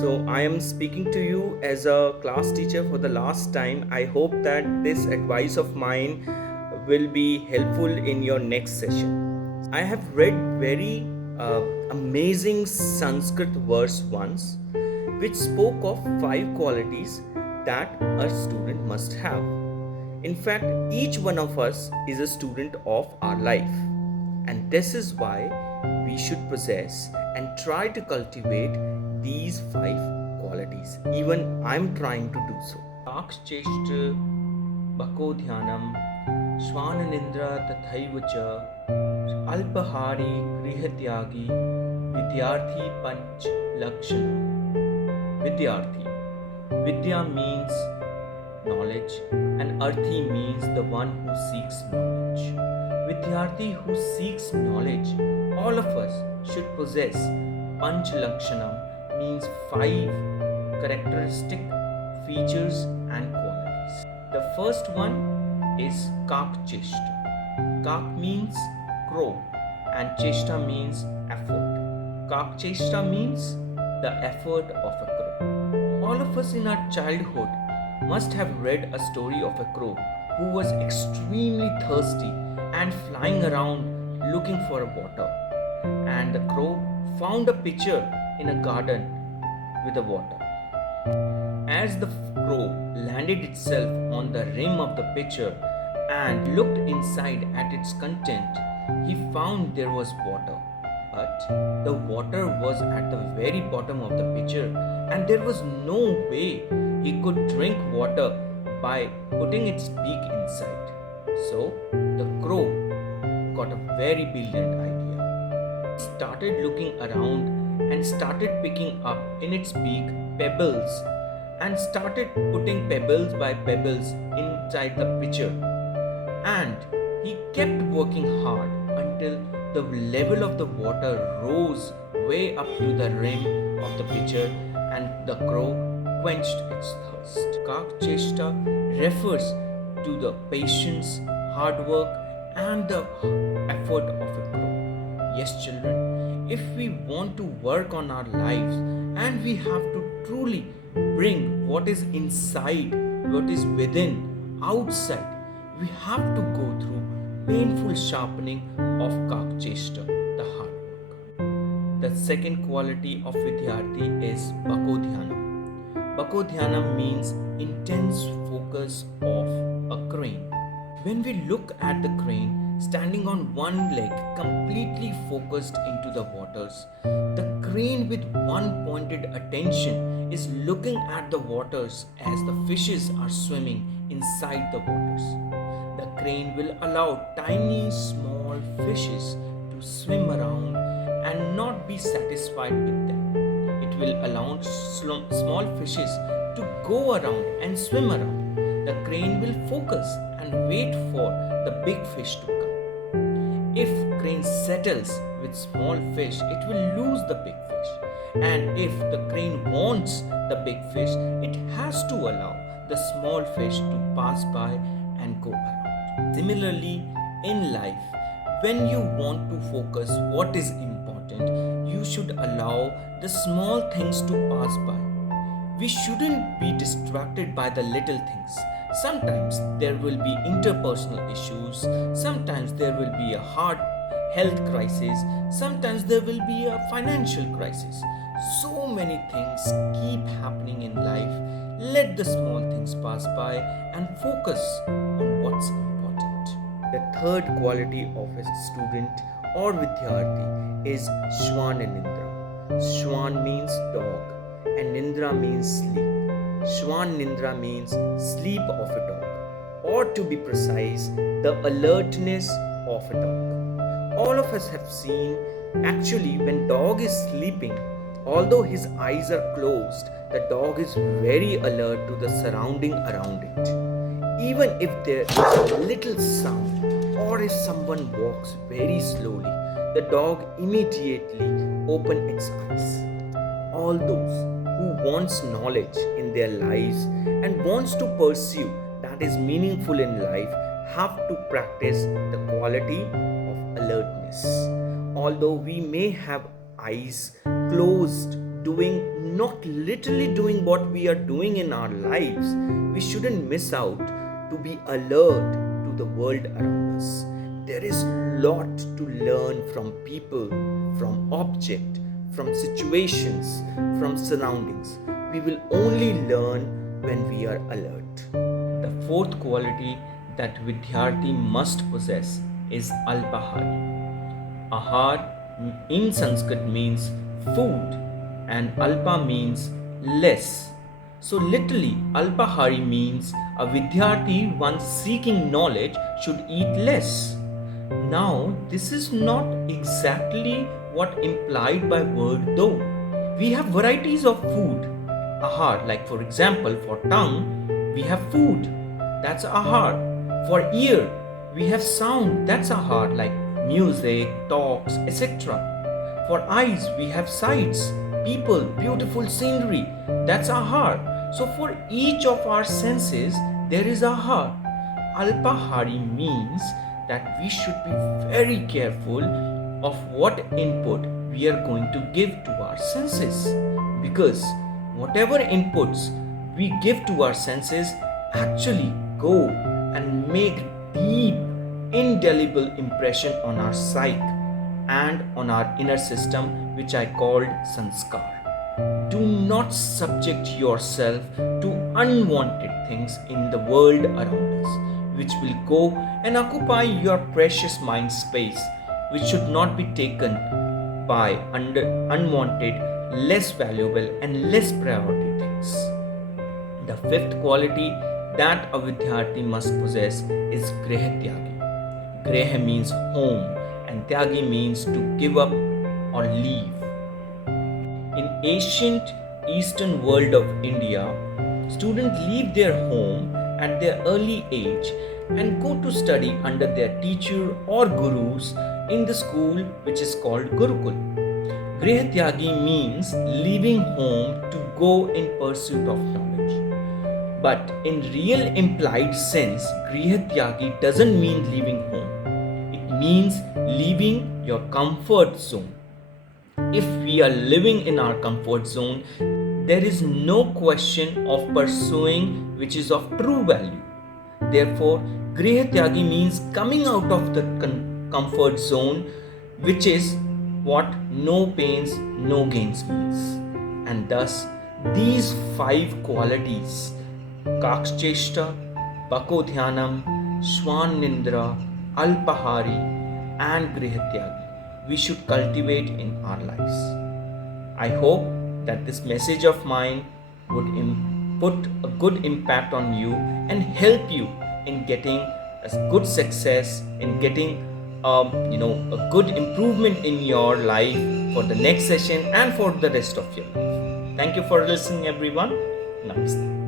So, I am speaking to you as a class teacher for the last time. I hope that this advice of mine will be helpful in your next session. I have read very amazing Sanskrit verse once, which spoke of 5 qualities that a student must have. In fact, each one of us is a student of our life, and this is why we should possess and try to cultivate these 5 qualities. Even I'm trying to do so. Kakashesta, Bakadhyanam, Shvananidra tathaivacha, Alpahari, Grihatyagi, Vidyarthi panch lakshana. Vidyarthi. Vidya means knowledge, and Arthi means the one who seeks knowledge. Vidyarthi who seeks knowledge, all of us should possess Panch Lakshanam, means 5 characteristic features and qualities. The first one is Kakashesta. Kak means crow and Cheshta means effort. Kakashesta means the effort of a crow. All of us in our childhood must have read a story of a crow who was extremely thirsty and flying around looking for water. And the crow found a pitcher in a garden with the water. As the crow landed itself on the rim of the pitcher and looked inside at its content, he found there was water. But the water was at the very bottom of the pitcher, and there was no way he could drink water by putting its beak inside. So the crow got a very brilliant idea. He started looking around and started picking up in its beak pebbles and started putting pebbles by pebbles inside the pitcher. And he kept working hard until the level of the water rose way up to the rim of the pitcher and the crow quenched its thirst. Kakashesta refers to the patience, hard work, and the effort of a crow. Yes, children, if we want to work on our lives and we have to truly bring what is inside, what is within, outside, we have to go through painful sharpening of Kakashesta, the hard work. The second quality of Vidyarthi is Bakadhyanam. Bakadhyanam means intense focus of a crane. When we look at the crane standing on one leg, completely focused into the waters, the crane with one pointed attention is looking at the waters as the fishes are swimming inside the waters. The crane will allow tiny small fishes to swim around and not be satisfied with them. It will allow small fishes to go around and swim around. The crane will focus and wait for the big fish to come. If crane settles with small fish, it will lose the big fish. And if the crane wants the big fish, it has to allow the small fish to pass by and go around. Similarly, in life, when you want to focus what is important, you should allow the small things to pass by. We shouldn't be distracted by the little things. Sometimes there will be interpersonal issues, sometimes there will be a hard health crisis, sometimes there will be a financial crisis. So many things keep happening in life. Let the small things pass by and focus on what's important. The third quality of a student or Vidyarthi is Shvananidra. Shvan means dog and Nindra means sleep. Shvananidra means sleep of a dog, or to be precise, the alertness of a dog. All of us have seen, actually, when dog is sleeping, although his eyes are closed, the dog is very alert to the surrounding around it. Even if there is a little sound or if someone walks very slowly, the dog immediately opens its eyes. All those who wants knowledge in their lives and wants to pursue that is meaningful in life have to practice the quality of alertness. Although we may have eyes closed not literally doing what we are doing in our lives, we shouldn't miss out to be alert to the world around us. There is lot to learn from people, from object, from situations, from surroundings. We will only learn when we are alert. The fourth quality that Vidyarthi must possess is Alpahari. Ahar in Sanskrit means food and Alpa means less. So literally Alpahari means a Vidyarthi once seeking knowledge should eat less. Now this is not exactly what implied by word though. We have varieties of food. Ahar, like for example for tongue we have food, that's ahar. For ear we have sound, that's ahar, like music, talks, etc. For eyes we have sights, people, beautiful scenery, that's ahar. So for each of our senses there is ahar. Alpahari means that we should be very careful of what input we are going to give to our senses, because whatever inputs we give to our senses actually go and make deep, indelible impression on our psyche and on our inner system, which I called sanskar. Do not subject yourself to unwanted things in the world around us, which will go and occupy your precious mind space, which should not be taken by unwanted, less valuable and less priority things. The fifth quality that a Vidyarthi must possess is Grihatyagi. Griha means home and Tyagi means to give up or leave. In ancient eastern world of India, students leave their home at their early age and go to study under their teacher or gurus in the school which is called Gurukul. Grihatyagi means leaving home to go in pursuit of knowledge. But in real implied sense, Grihatyagi doesn't mean leaving home. It means leaving your comfort zone. If we are living in our comfort zone, there is no question of pursuing which is of true value. Therefore, Grihatyagi means coming out of the comfort zone, which is what no pains, no gains means. And thus, these 5 qualities, Kakashesta, Bakadhyanam, Shvananidra, Alpahari, and Grihatyagi, we should cultivate in our lives. I hope that this message of mine would put a good impact on you and help you in getting a good success, in getting a good improvement in your life for the next session and for the rest of your life. Thank you for listening, everyone. Namaste.